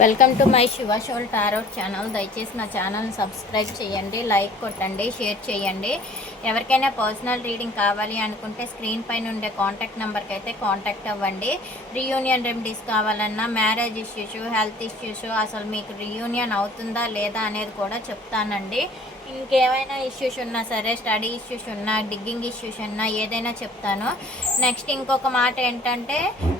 Welcome to my Shiva soul tarot channel. దయచేసి నా ఛానల్ని సబ్స్క్రైబ్ చేయండి లైక్ కొట్టండి షేర్ చేయండి. ఎవరికైనా పర్సనల్ రీడింగ్ కావాలి అనుకుంటే స్క్రీన్ పైన ఉండే కాంటాక్ట్ నెంబర్కి అయితే కాంటాక్ట్ అవ్వండి. రీయూనియన్ రెమెడీస్ కావాలన్నా మ్యారేజ్ ఇష్యూస్ హెల్త్ ఇష్యూస్ అసలు మీకు రీయూనియన్ అవుతుందా లేదా అనేది కూడా చెప్తానండి. ఇంకేమైనా ఇష్యూస్ ఉన్నా సరే స్టడీ ఇష్యూస్ ఉన్నా డిగ్గింగ్ ఇష్యూస్ ఉన్నా ఏదైనా చెప్తాను. నెక్స్ట్ ఇంకొక మాట ఏంటంటే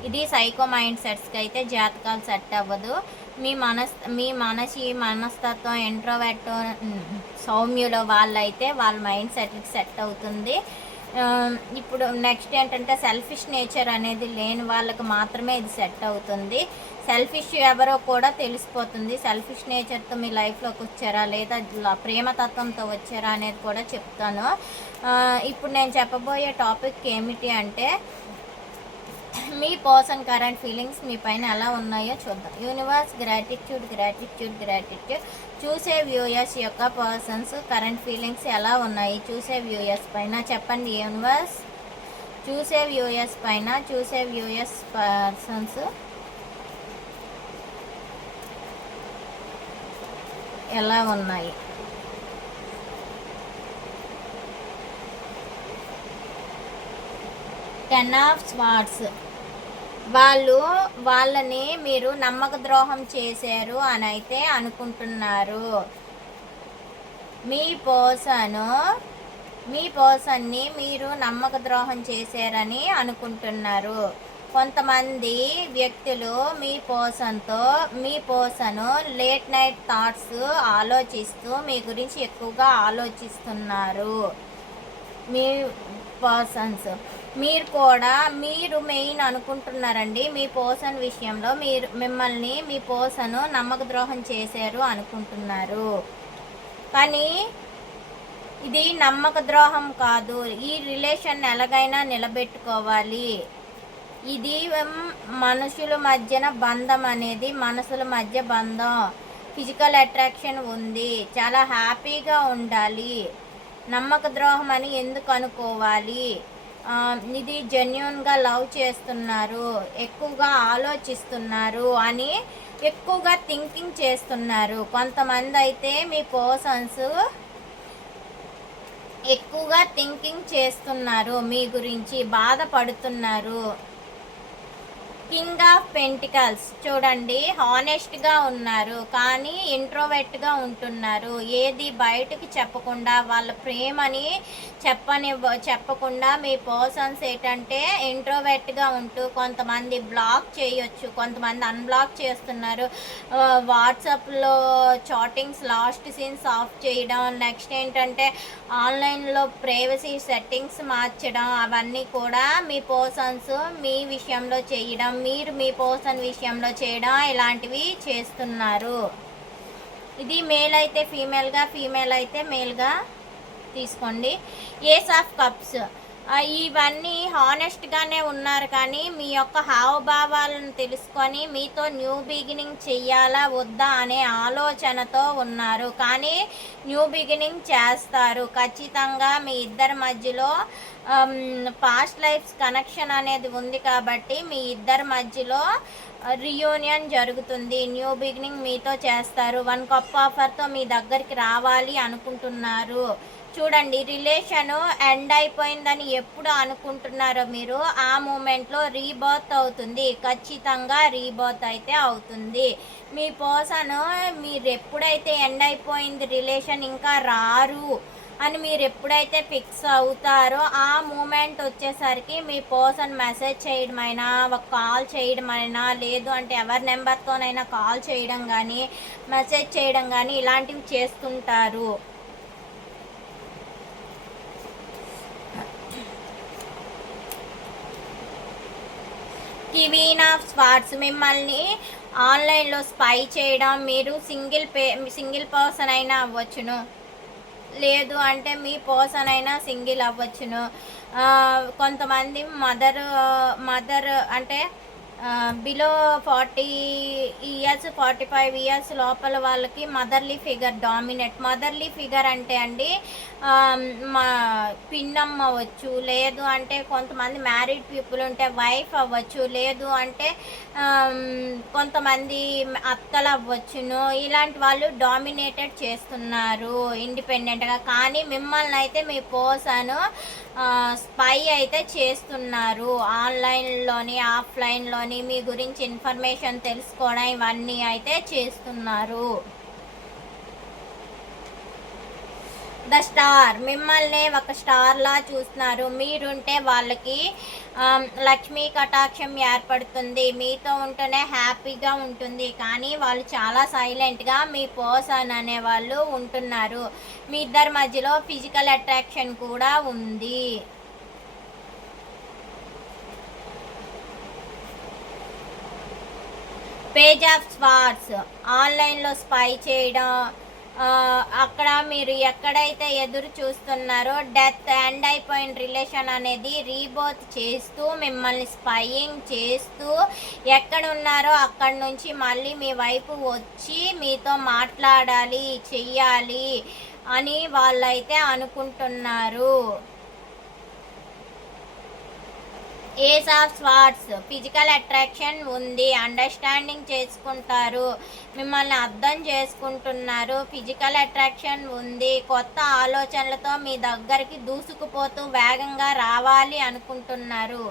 ఇది సైకో మైండ్ సెట్స్కి అయితే జాతకాలు సెట్ అవ్వదు. మీ మనస్ మీ మనసి మనస్తత్వం ఇంట్రోవెట్ సౌమ్యుల వాళ్ళైతే వాళ్ళ మైండ్ సెట్కి సెట్ అవుతుంది. ఇప్పుడు నెక్స్ట్ ఏంటంటే సెల్ఫిష్ నేచర్ అనేది లేని వాళ్ళకి మాత్రమే ఇది సెట్ అవుతుంది. సెల్ఫిష్ ఎవరో కూడా తెలిసిపోతుంది. సెల్ఫిష్ నేచర్తో మీ లైఫ్లోకి వచ్చారా లేదా ప్రేమతత్వంతో వచ్చారా అనేది కూడా చెప్తాను. ఇప్పుడు నేను చెప్పబోయే టాపిక్ ఏమిటి అంటే మీ పర్సన్ కరెంట్ ఫీలింగ్స్ మీ పైన ఎలా ఉన్నాయో చూద్దాం. యూనివర్స్ గ్రాటిట్యూడ్ గ్రాటిట్యూడ్ గ్రాటిట్యూడ్ చూసే వ్యూయర్స్ యొక్క పర్సన్స్ కరెంట్ ఫీలింగ్స్ ఎలా ఉన్నాయి? చూసే వ్యూయర్స్ పైన చెప్పండి. యూనివర్స్ చూసే వ్యూయర్స్ పైన చూసే వ్యూయర్స్ పర్సన్స్ ఎలా ఉన్నాయి? టెన్ ఆఫ్ స్వార్ట్స్ వాళ్ళు వాళ్ళని మీరు నమ్మక ద్రోహం చేశారు అని అయితే అనుకుంటున్నారు. మీ పర్సన్ మీ పర్సన్ని మీరు నమ్మక ద్రోహం చేశారని అనుకుంటున్నారు. కొంతమంది వ్యక్తులు మీ పర్సన్తో మీ పోసను లేట్ నైట్ థాట్స్ ఆలోచిస్తూ మీ గురించి ఎక్కువగా ఆలోచిస్తున్నారు. మీ పర్సన్స్ మీరు కూడా మీరు మెయిన్ అనుకుంటున్నారండి మీ పోసన్ విషయంలో. మీరు మిమ్మల్ని మీ పోసను నమ్మక ద్రోహం చేశారు అనుకుంటున్నారు. కానీ ఇది నమ్మక ద్రోహం కాదు. ఈ రిలేషన్ ఎలాగైనా నిలబెట్టుకోవాలి. ఇది మనుషుల మధ్యన బంధం అనేది మనసుల మధ్య బంధం ఫిజికల్ అట్రాక్షన్ ఉంది. చాలా హ్యాపీగా ఉండాలి. నమ్మక ద్రోహం అని ఎందుకు అనుకోవాలి? ఇది జెన్యున్గా లవ్ చేస్తున్నారు ఎక్కువగా ఆలోచిస్తున్నారు అని ఎక్కువగా థింకింగ్ చేస్తున్నారు. కొంతమంది అయితే మీ పర్సన్స్ ఎక్కువగా థింకింగ్ చేస్తున్నారు మీ గురించి బాధపడుతున్నారు. King of pentacles. చూడండి హానెస్ట్గా ఉన్నారు కానీ ఇంట్రోవెట్గా ఉంటున్నారు. ఏది బయటకు చెప్పకుండా వాళ్ళ ప్రేమని చెప్పని చెప్పకుండా మీ పర్సన్స్ ఏంటంటే ఇంట్రోవెట్గా ఉంటూ కొంతమంది బ్లాక్ చేయొచ్చు కొంతమంది అన్బ్లాక్ చేస్తున్నారు. వాట్సాప్లో చాటింగ్స్ లాస్ట్ సీన్స్ ఆఫ్ చేయడం నెక్స్ట్ ఏంటంటే ఆన్లైన్లో ప్రైవసీ సెట్టింగ్స్ మార్చడం అవన్నీ కూడా మీ పర్సన్స్ మీ విషయంలో చేయడం మీరు మీ పోషన్ విషయంలో చేయడం ఇలాంటివి చేస్తున్నారు? ఇది మేల్ అయితే ఫీమేల్గా ఫీమేల్ అయితే మేల్గా తీసుకోండి. ఏస్ ఆఫ్ కప్స్ ఇవన్నీ హానెస్ట్గానే ఉన్నారు కానీ మీ యొక్క హావభావాలను తెలుసుకొని మీతో న్యూ బిగినింగ్ చెయ్యాలా వద్దా అనే ఆలోచనతో ఉన్నారు. కానీ న్యూ బిగినింగ్ చేస్తారు. ఖచ్చితంగా మీ ఇద్దరి మధ్యలో పాస్ట్ లైఫ్స్ కనెక్షన్ అనేది ఉంది కాబట్టి మీ ఇద్దరి మధ్యలో రియూనియన్ జరుగుతుంది. న్యూ బిగినింగ్ మీతో చేస్తారు. వన్ కప్ ఆఫర్తో మీ దగ్గరికి రావాలి అనుకుంటున్నారు. చూడండి రిలేషన్ ఎండ్ అయిపోయిందని ఎప్పుడు అనుకుంటున్నారో మీరు ఆ మూమెంట్లో రీబర్త్ అవుతుంది. ఖచ్చితంగా రీబర్త్ అయితే అవుతుంది. మీ పర్సన్ మీరు ఎప్పుడైతే ఎండ్ అయిపోయింది రిలేషన్ ఇంకా రారు అని మీరు ఎప్పుడైతే ఫిక్స్ అవుతారో ఆ మూమెంట్ వచ్చేసరికి మీ పర్సన్ మెసేజ్ చేయడమైనా ఒక కాల్ చేయడమైనా లేదు అంటే ఎవరి నెంబర్తోనైనా కాల్ చేయడం కానీ మెసేజ్ చేయడం కానీ ఇలాంటివి చేస్తుంటారు. కివీన్ ఆఫ్ స్పాట్స్ మిమ్మల్ని ఆన్లైన్లో స్పై చేయడం మీరు సింగిల్ పే సింగిల్ పర్సన్ అయినా అవ్వచ్చును. లేదు అంటే మీ పర్సన్ అయినా సింగిల్ అవ్వచ్చును. కొంతమంది మదర్ మదర్ అంటే below forty years forty five years లోపల వాళ్ళకి motherly figure dominate motherly figure అంటే అండి మా పిన్నమ్మ అవ్వచ్చు లేదు అంటే కొంతమంది మ్యారీడ్ పీపుల్ ఉంటే వైఫ్ అవ్వచ్చు లేదు అంటే కొంతమంది అత్తలు అవ్వచ్చును. ఇలాంటి వాళ్ళు డామినేటెడ్ చేస్తున్నారు ఇండిపెండెంట్గా కానీ మిమ్మల్ని అయితే మీ పోసాను స్పై అయితే చేస్తున్నారు. ఆన్లైన్లోని ఆఫ్లైన్లోని మీ గురించి ఇన్ఫర్మేషన్ తెలుసుకోవడం ఇవన్నీ అయితే చేస్తున్నారు. The star. మిమ్మల్ని ఒక స్టార్లా చూస్తున్నారు. మీరుంటే వాళ్ళకి లక్ష్మీ కటాక్షం ఏర్పడుతుంది. మీతో ఉంటేనే హ్యాపీగా ఉంటుంది. కానీ వాళ్ళు చాలా సైలెంట్గా మీ పర్సన్ అనే వాళ్ళు ఉంటున్నారు. మీ ఇద్దరి మధ్యలో ఫిజికల్ అట్రాక్షన్ కూడా ఉంది. పేజ్ ఆఫ్ స్వార్ట్స్ ఆన్లైన్లో స్పై చేయడం అక్కడ మీరు ఎక్కడైతే ఎదురు చూస్తున్నారో డెత్ ఎండ్ అయిపోయిన రిలేషన్ అనేది రీబోత్ చేస్తూ మిమ్మల్ని స్పైయింగ్ చేస్తూ ఎక్కడ ఉన్నారో అక్కడ నుంచి మళ్ళీ మీ వైపు వచ్చి మీతో మాట్లాడాలి చెయ్యాలి అని వాళ్ళైతే అనుకుంటున్నారు. Ace of swords physical attraction ఉంది. అండర్స్టాండింగ్ చేసుకుంటారు. మిమ్మల్ని అర్థం చేసుకుంటున్నారు. ఫిజికల్ అట్రాక్షన్ ఉంది. కొత్త ఆలోచనలతో మీ దగ్గరికి దూసుకుపోతూ వేగంగా రావాలి అనుకుంటున్నారు.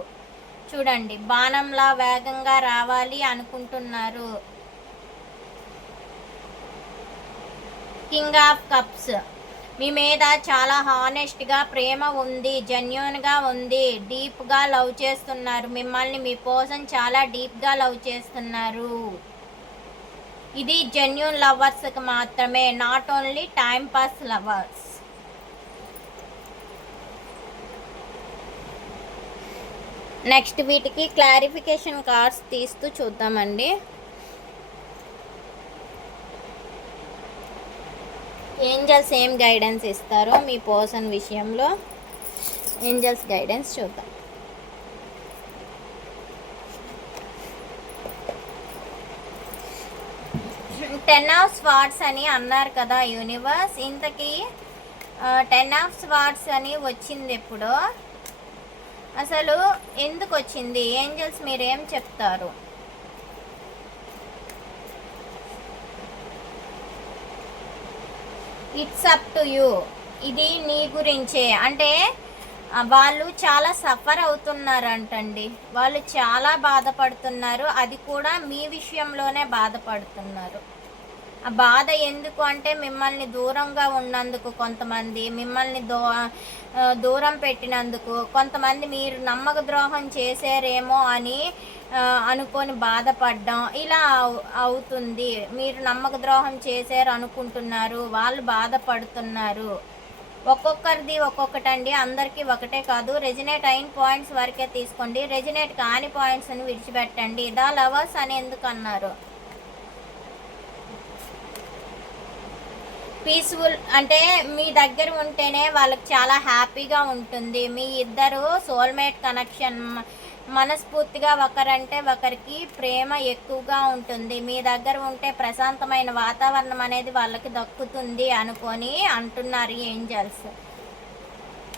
చూడండి. బాణంలా వేగంగా రావాలి అనుకుంటున్నారు. కింగ్ ఆఫ్ కప్స్ మీ మీద చాలా హానెస్ట్గా ప్రేమ ఉంది జెన్యున్గా ఉంది డీప్గా లవ్ చేస్తున్నారు. మిమ్మల్ని మీ కోసం చాలా డీప్గా లవ్ చేస్తున్నారు. ఇది జెన్యున్ లవర్స్కి మాత్రమే not only time pass lovers next వీటికి క్లారిఫికేషన్ కార్డ్స్ తీస్తూ చూద్దామండి. ఏంజల్స్ ఏం గైడెన్స్ ఇస్తారో మీ పర్సన్ విషయంలో ఏంజల్స్ గైడెన్స్ చూద్దాం. టెన్ ఆఫ్ స్వార్ట్స్ అని అన్నారు కదా యూనివర్స్ ఇంతకీ టెన్ ఆఫ్ స్వార్ట్స్ అని వచ్చింది ఎప్పుడో? అసలు ఎందుకు వచ్చింది? ఏంజల్స్ మీరేం చెప్తారు? It's up to you. ఇది నీ గురించే. అంటే వాళ్ళు చాలా సఫర్ అవుతున్నారంటండి. వాళ్ళు చాలా బాధపడుతున్నారు. అది కూడా మీ విషయంలోనే బాధపడుతున్నారు. ఆ బాధ ఎందుకు అంటే మిమ్మల్ని దూరంగా ఉన్నందుకు కొంతమంది మిమ్మల్ని దో దూరం పెట్టినందుకు కొంతమంది మీరు నమ్మక ద్రోహం చేశారేమో అని అనుకొని బాధపడ్డం ఇలా అవు- అవుతుంది. మీరు నమ్మక ద్రోహం చేశారు అనుకుంటున్నారు వాళ్ళు బాధపడుతున్నారు. ఒక్కొక్కరిది ఒక్కొక్కటండి అందరికీ ఒకటే కాదు. రెజినేట్ అయిన పాయింట్స్ వరకే తీసుకోండి. రెజినేట్ కాని పాయింట్స్ని విడిచిపెట్టండి. ద లవర్స్ అని ఎందుకు అన్నారు? పీస్ఫుల్ అంటే మీ దగ్గర ఉంటేనే వాళ్ళకి చాలా హ్యాపీగా ఉంటుంది. మీ ఇద్దరు సోల్మేట్ కనెక్షన్ మనస్ఫూర్తిగా ఒకరంటే ఒకరికి ప్రేమ ఎక్కువగా ఉంటుంది. మీ దగ్గర ఉంటే ప్రశాంతమైన వాతావరణం అనేది వాళ్ళకి దక్కుతుంది అనుకొని అంటున్నారు ఏంజల్స్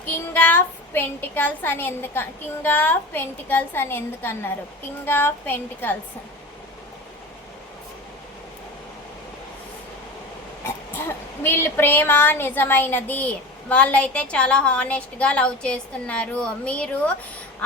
కింగ్ ఆఫ్ పెంటికల్స్ అని ఎందుకు కింగ్ ఆఫ్ పెంటికల్స్ అని ఎందుకన్నారు? కింగ్ ఆఫ్ పెంటికల్స్ వీళ్ళు ప్రేమ నిజమైనది. వాళ్ళైతే చాలా హానెస్ట్గా లవ్ చేస్తున్నారు. మీరు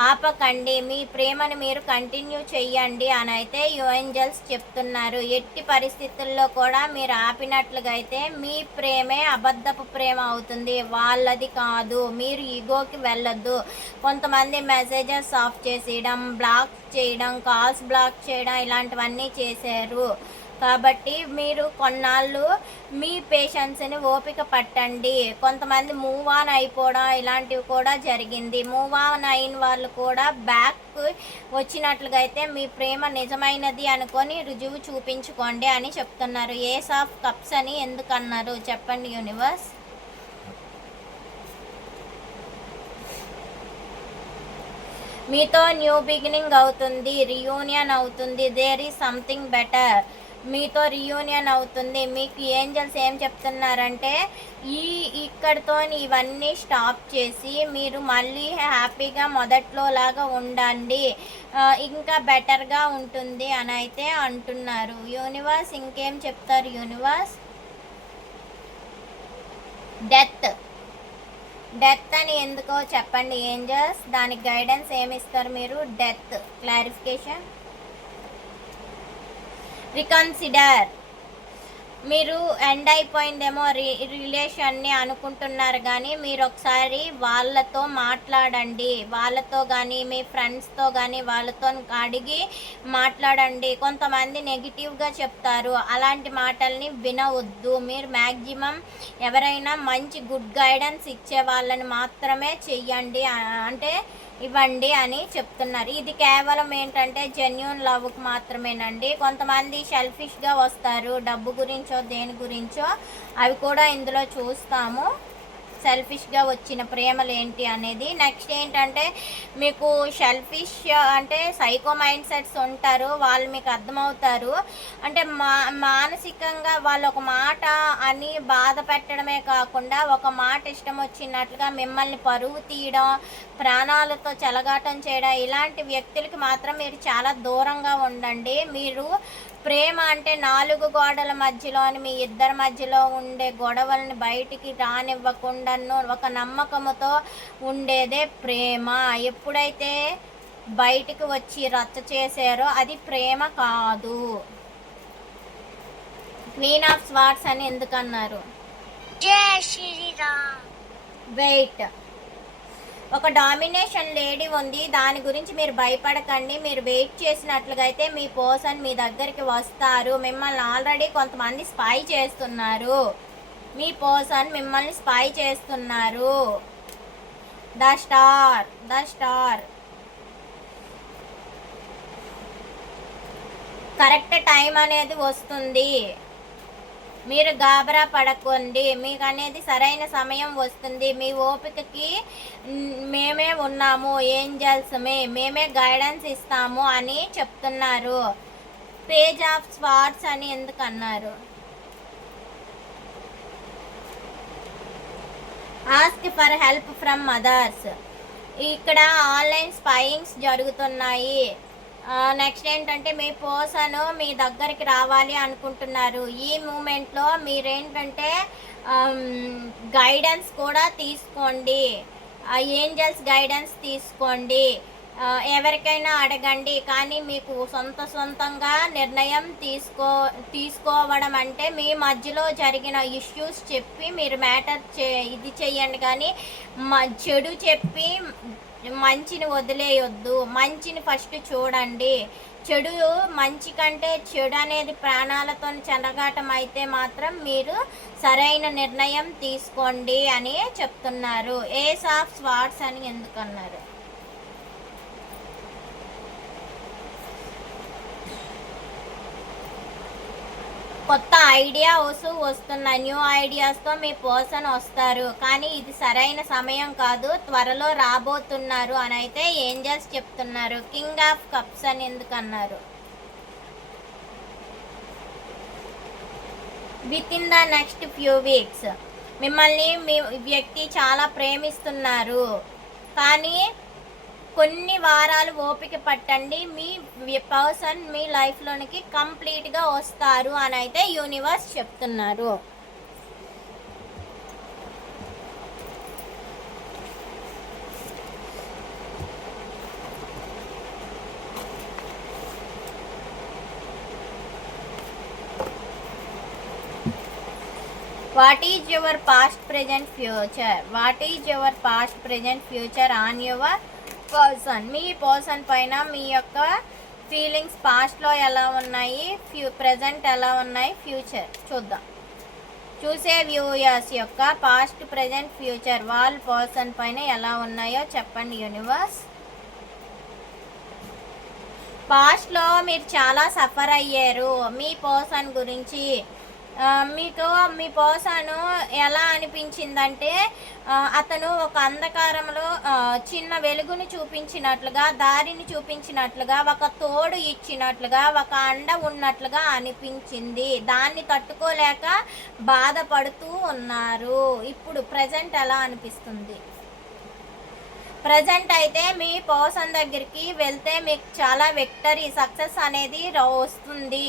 ఆపకండి. మీ ప్రేమను మీరు కంటిన్యూ చెయ్యండి అని అయితే యుఎంజల్స్ చెప్తున్నారు. ఎట్టి పరిస్థితుల్లో కూడా మీరు ఆపినట్లుగా అయితే మీ ప్రేమే అబద్ధపు ప్రేమ అవుతుంది. వాళ్ళది కాదు. మీరు ఈగోకి వెళ్ళొద్దు. కొంతమంది మెసేజెస్ ఆఫ్ చేసేయడం బ్లాక్ చేయడం కాల్స్ బ్లాక్ చేయడం ఇలాంటివన్నీ చేశారు. కాబట్టి మీరు కొన్నాళ్ళు మీ పేషెన్స్ని ఓపిక పట్టండి. కొంతమంది మూవ్ ఆన్ అయిపోవడం ఇలాంటివి కూడా జరిగింది. మూవ్ ఆన్ అయిన వాళ్ళు కూడా బ్యాక్ వచ్చినట్లుగా అయితే మీ ప్రేమ నిజమైనది అనుకొని రుజువు చూపించుకోండి అని చెప్తున్నారు. ఏస్ ఆఫ్ కప్స్ అని ఎందుకన్నారు? చెప్పండి యూనివర్స్ మీతో న్యూ బిగినింగ్ అవుతుంది రియూనియన్ అవుతుంది. దేర్ ఈజ్ సంథింగ్ బెటర్ మీతో రియూనియన్ అవుతుంది. మీకు ఏంజల్స్ ఏం చెప్తున్నారంటే ఈ ఇక్కడితో ఇవన్నీ స్టాప్ చేసి మీరు మళ్ళీ హ్యాపీగా మొదట్లో లాగా ఉండండి ఇంకా బెటర్గా ఉంటుంది అని అయితే అంటున్నారు. యూనివర్స్ ఇంకేం చెప్తారు యూనివర్స్ డెత్ డెత్ అని ఎందుకో చెప్పండి ఏంజల్స్ దానికి గైడెన్స్ ఏమి ఇస్తారు మీరు? డెత్ క్లారిఫికేషన్ రికన్సిడర్ మీరు ఎండ్ అయిపోయిందేమో రి రిలేషన్ని అనుకుంటున్నారు కానీ మీరు ఒకసారి వాళ్ళతో మాట్లాడండి. వాళ్ళతో కానీ మీ ఫ్రెండ్స్తో కానీ వాళ్ళతో అడిగి మాట్లాడండి. కొంతమంది నెగిటివ్గా చెప్తారు. అలాంటి మాటల్ని వినవద్దు. మీరు మ్యాక్సిమం ఎవరైనా మంచి గుడ్ గైడెన్స్ ఇచ్చే వాళ్ళని మాత్రమే చెయ్యండి. అంటే ఇవ్వండి అని చెప్తున్నారు. ఇది కేవలం ఏంటంటే జెన్యున్ లవ్కి మాత్రమేనండి. కొంతమంది షెల్ఫిష్గా వస్తారు. డబ్బు గురించో దేని గురించో అవి కూడా ఇందులో చూస్తాము. సెల్ఫిష్గా వచ్చిన ప్రేమలు ఏంటి అనేది నెక్స్ట్ ఏంటంటే మీకు షెల్ఫిష్ అంటే సైకో మైండ్ సెట్స్ ఉంటారు వాళ్ళు మీకు అర్థమవుతారు. అంటే మా మానసికంగా వాళ్ళు ఒక మాట అని బాధ పెట్టడమే కాకుండా ఒక మాట ఇష్టం వచ్చినట్లుగా మిమ్మల్ని పరువు తీయడం ప్రాణాలతో చెలగాటం చేయడం ఇలాంటి వ్యక్తులకి మాత్రం మీరు చాలా దూరంగా ఉండండి. మీరు ప్రేమ అంటే నాలుగు గోడల మధ్యలోని మీ ఇద్దరి మధ్యలో ఉండే గొడవల్ని బయటికి రానివ్వకుండాను ఒక నమ్మకముతో ఉండేదే ప్రేమ. ఎప్పుడైతే బయటికి వచ్చి రచ్చ చేశారో అది ప్రేమ కాదు. క్వీన్ ఆఫ్ స్వార్ట్స్ అని ఎందుకన్నారు? జై శ్రీరామ్. వెయిట్. ఒక డామినేషన్ లేడీ ఉంది. దాని గురించి మీరు భయపడకండి. మీరు వెయిట్ చేసినట్లుగా అయితే మీ పర్సన్ మీ దగ్గరికి వస్తారు. మిమ్మల్ని ఆల్రెడీ కొంతమంది స్పై చేస్తున్నారు. మీ పర్సన్ మిమ్మల్ని స్పై చేస్తున్నారు. The star the star. Correct time అనేది వస్తుంది. మీరు గాబరా పడకండి. మీకు అనేది సరైన సమయం వస్తుంది. మీ ఓపికకి మేమే ఉన్నాము. ఏంజల్స్మే మేమే గైడెన్స్ ఇస్తాము అని చెప్తున్నారు. పేజ్ ఆఫ్ స్వార్ట్స్ అని ఎందుకు అన్నారు? Ask for help from mothers ఇక్కడ ఆన్లైన్ స్పైయింగ్స్ జరుగుతున్నాయి. నెక్స్ట్ ఏంటంటే మీ పర్సన్ మీ దగ్గరికి రావాలి అనుకుంటున్నారు. ఈ మూమెంట్లో మీరేంటంటే గైడెన్స్ కూడా తీసుకోండి. ఏంజల్స్ గైడెన్స్ తీసుకోండి. ఎవరికైనా అడగండి కానీ మీకు సొంత సొంతంగా నిర్ణయం తీసుకో తీసుకోవడం అంటే మీ మధ్యలో జరిగిన ఇష్యూస్ చెప్పి మీరు మ్యాటర్ చే ఇది చెయ్యండి కానీ మ చెడు చెప్పి మంచిని వదిలేయొద్దు మంచిని ఫస్ట్ చూడండి. చెడు మంచి కంటే చెడు అనేది ప్రాణాలతో చెలగాటం అయితే మాత్రం మీరు సరైన నిర్ణయం తీసుకోండి అని చెప్తున్నారు. ఏస్ ఆఫ్ స్వార్ట్స్ అని ఎందుకన్నారు? కొత్త ఐడియాస్ వస్తున్నాయి న్యూ ఐడియాస్తో మీ పర్సన్ వస్తారు. కానీ ఇది సరైన సమయం కాదు. త్వరలో రాబోతున్నారు అని అయితే ఏంజల్స్ చెప్తున్నారు. కింగ్ ఆఫ్ కప్స్ అని ఎందుకన్నారు with in the next few weeks మిమ్మల్ని మీ వ్యక్తి చాలా ప్రేమిస్తున్నారు. కానీ కొన్ని వారాలు ఓపిక పట్టండి. మీ పర్సన్ మీ లైఫ్లోనికి కంప్లీట్గా వస్తారు అని అయితే యూనివర్స్ చెప్తున్నారు. What is your past present future what is your past present future on your person me person పైన మీ యొక్క ఫీలింగ్స్ పాస్ట్లో ఎలా ఉన్నాయి ఫ్యూ ప్రజెంట్ ఎలా ఉన్నాయి ఫ్యూచర్ చూద్దాం. చూసే వ్యూయర్స్ యొక్క పాస్ట్ ప్రజెంట్ ఫ్యూచర్ వాళ్ళ పర్సన్ పైన ఎలా ఉన్నాయో చెప్పండి యూనివర్స్ పాస్ట్లో మీరు చాలా సఫర్ అయ్యారు. మీ పర్సన్ గురించి మీకు మీ పోసాను ఎలా అనిపించిందంటే అతను ఒక అంధకారంలో చిన్న వెలుగును చూపించినట్లుగా దారిని చూపించినట్లుగా ఒక తోడు ఇచ్చినట్లుగా ఒక అండ ఉన్నట్లుగా అనిపించింది. దాన్ని తట్టుకోలేక బాధపడుతూ ఉన్నారు. ఇప్పుడు ప్రజెంట్ ఎలా అనిపిస్తుంది? ప్రజెంట్ అయితే మీ పర్సన్ దగ్గరికి వెళ్తే మీకు చాలా విక్టరీ సక్సెస్ అనేది వస్తుంది.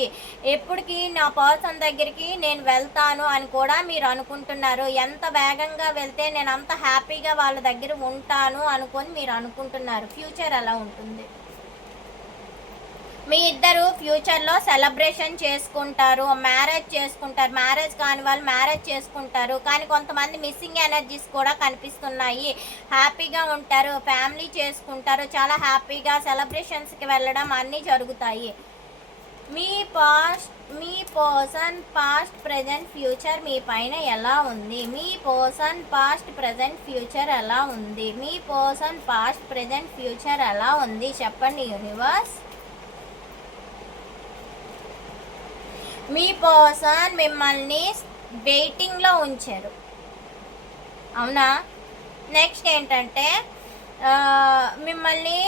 ఎప్పటికి నా పర్సన్ దగ్గరికి నేను వెళ్తాను అని కూడా మీరు అనుకుంటున్నారు. ఎంత వేగంగా వెళ్తే నేను అంత హ్యాపీగా వాళ్ళ దగ్గర ఉంటాను అనుకొని మీరు అనుకుంటున్నారు. ఫ్యూచర్ ఎలా ఉంటుంది? మీ ఇద్దరు ఫ్యూచర్లో సెలబ్రేషన్ చేసుకుంటారు మ్యారేజ్ చేసుకుంటారు. మ్యారేజ్ కాని వాళ్ళు మ్యారేజ్ చేసుకుంటారు. కానీ కొంతమంది మిస్సింగ్ ఎనర్జీస్ కూడా కనిపిస్తున్నాయి. హ్యాపీగా ఉంటారు ఫ్యామిలీ చేసుకుంటారు. చాలా హ్యాపీగా సెలబ్రేషన్స్కి వెళ్ళడం అన్నీ జరుగుతాయి. మీ పాస్ట్ మీ పర్సన్ పాస్ట్ ప్రజెంట్ ఫ్యూచర్ మీ పైన ఎలా ఉంది? మీ పర్సన్ పాస్ట్ ప్రజెంట్ ఫ్యూచర్ ఎలా ఉంది? మీ పర్సన్ పాస్ట్ ప్రజెంట్ ఫ్యూచర్ ఎలా ఉంది? చెప్పండి యూనివర్స్ మీ పర్సన్ మిమ్మల్ని వెయిటింగ్లో ఉంచారు. అవునా? నెక్స్ట్ ఏంటంటే మిమ్మల్ని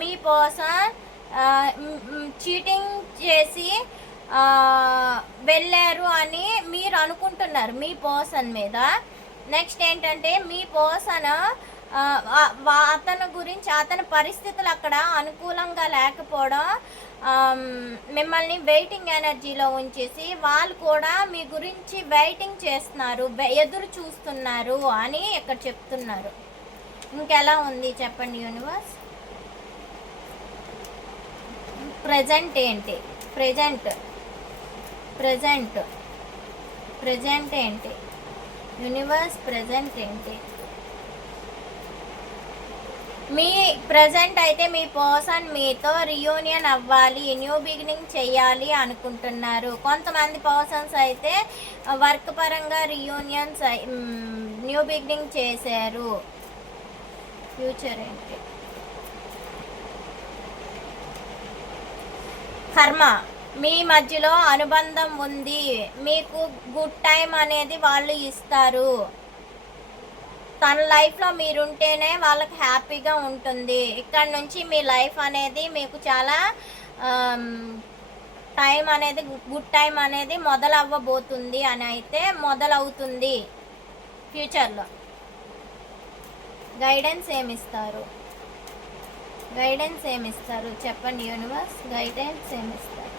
మీ పర్సన్ చీటింగ్ చేసి వెళ్ళారు అని మీరు అనుకుంటున్నారు మీ పర్సన్ మీద. నెక్స్ట్ ఏంటంటే మీ పర్సన్ అతని గురించి అతని పరిస్థితులు అక్కడ అనుకూలంగా లేకపోవడం మిమ్మల్ని వెయిటింగ్ ఎనర్జీలో ఉంచేసి వాళ్ళు కూడా మీ గురించి వెయిటింగ్ చేస్తున్నారు ఎదురు చూస్తున్నారు అని ఇక్కడ చెప్తున్నారు. ఇంకెలా ఉంది చెప్పండి యూనివర్స్ ప్రజెంట్ ఏంటి? ప్రజెంట్ ప్రజెంట్ ప్రజెంట్ ఏంటి? యూనివర్స్ ప్రజెంట్ ఏంటి? మీ ప్రజెంట్ అయితే మీ పర్సన్ మీతో రియూనియన్ అవ్వాలి న్యూ బిగినింగ్ చేయాలి అనుకుంటున్నారు. కొంతమంది పర్సన్స్ అయితే వర్క్ పరంగా రియూనియన్స్ న్యూ బిగినింగ్ చేశారు. ఫ్యూచర్ ఏంటి? కర్మ మీ మధ్యలో అనుబంధం ఉంది. మీకు గుడ్ టైం అనేది వాళ్ళు ఇస్తారు. తన లైఫ్లో మీరుంటేనే వాళ్ళకి హ్యాపీగా ఉంటుంది. ఇక్కడ నుంచి మీ లైఫ్ అనేది మీకు చాలా టైం అనేది గుడ్ టైం అనేది మొదలవ్వబోతుంది అని అయితే మొదలవుతుంది ఫ్యూచర్లో. గైడెన్స్ ఏమిస్తారు? గైడెన్స్ ఏమిస్తారు? చెప్పండి యూనివర్స్ గైడెన్స్ ఏమిస్తారు?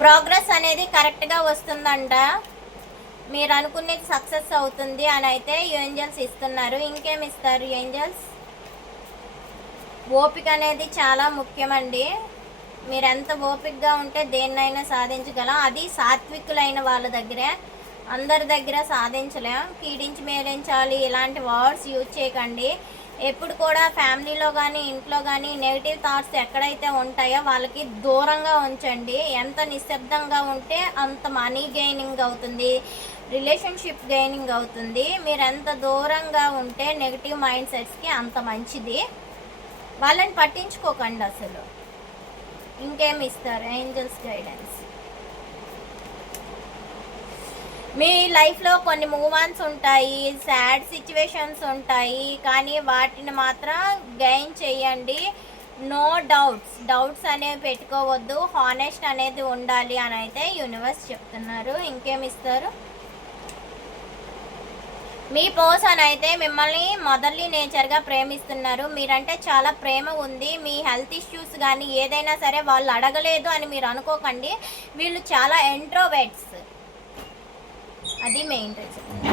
ప్రోగ్రెస్ అనేది కరెక్ట్గా వస్తుందంట. మీరు అనుకునేది సక్సెస్ అవుతుంది అని అయితే ఏంజల్స్ ఇస్తున్నారు. ఇంకేమి ఇస్తారు ఏంజల్స్? ఓపిక అనేది చాలా ముఖ్యమండి. మీరు ఎంత ఓపికగా ఉంటే దేన్నైనా సాధించగలం. అది సాత్వికులైన వాళ్ళ దగ్గరే. అందరి దగ్గర సాధించలేం. కీడించి మేలించాలి. ఇలాంటి వర్డ్స్ యూజ్ చేయకండి. ఎప్పుడు కూడా ఫ్యామిలీలో కానీ ఇంట్లో కానీ నెగిటివ్ థాట్స్ ఎక్కడైతే ఉంటాయో వాళ్ళకి దూరంగా ఉంచండి. ఎంత నిశ్శబ్దంగా ఉంటే అంత మనీ గెయినింగ్ అవుతుంది రిలేషన్షిప్ గెయినింగ్ అవుతుంది. మీరు ఎంత దూరంగా ఉంటే నెగిటివ్ మైండ్ సెట్స్కి అంత మంచిది. వాళ్ళని పట్టించుకోకండి అసలు. ఇంకేమి ఇస్తారు? Angels guidance. మీ లైఫ్లో కొన్ని మూవ్మెంట్స్ ఉంటాయి సాడ్ సిచ్యువేషన్స్ ఉంటాయి కానీ వాటిని మాత్రం గెయిన్ చేయండి. నో డౌట్స్ డౌట్స్ అనేవి పెట్టుకోవద్దు. హానెస్ట్ అనేది ఉండాలి అని అయితే యూనివర్స్ చెప్తున్నారు. ఇంకేమి ఇస్తారు? మీ పర్సన్ అయితే మిమ్మల్ని మొదర్లీ నేచర్గా ప్రేమిస్తున్నారు. మీరంటే చాలా ప్రేమ ఉంది. మీ హెల్త్ ఇష్యూస్ కానీ ఏదైనా సరే వాళ్ళు అడగలేదు అని మీరు అనుకోకండి. వీళ్ళు చాలా ఎంట్రోవెట్స్ అది మెయిన్ రీజన్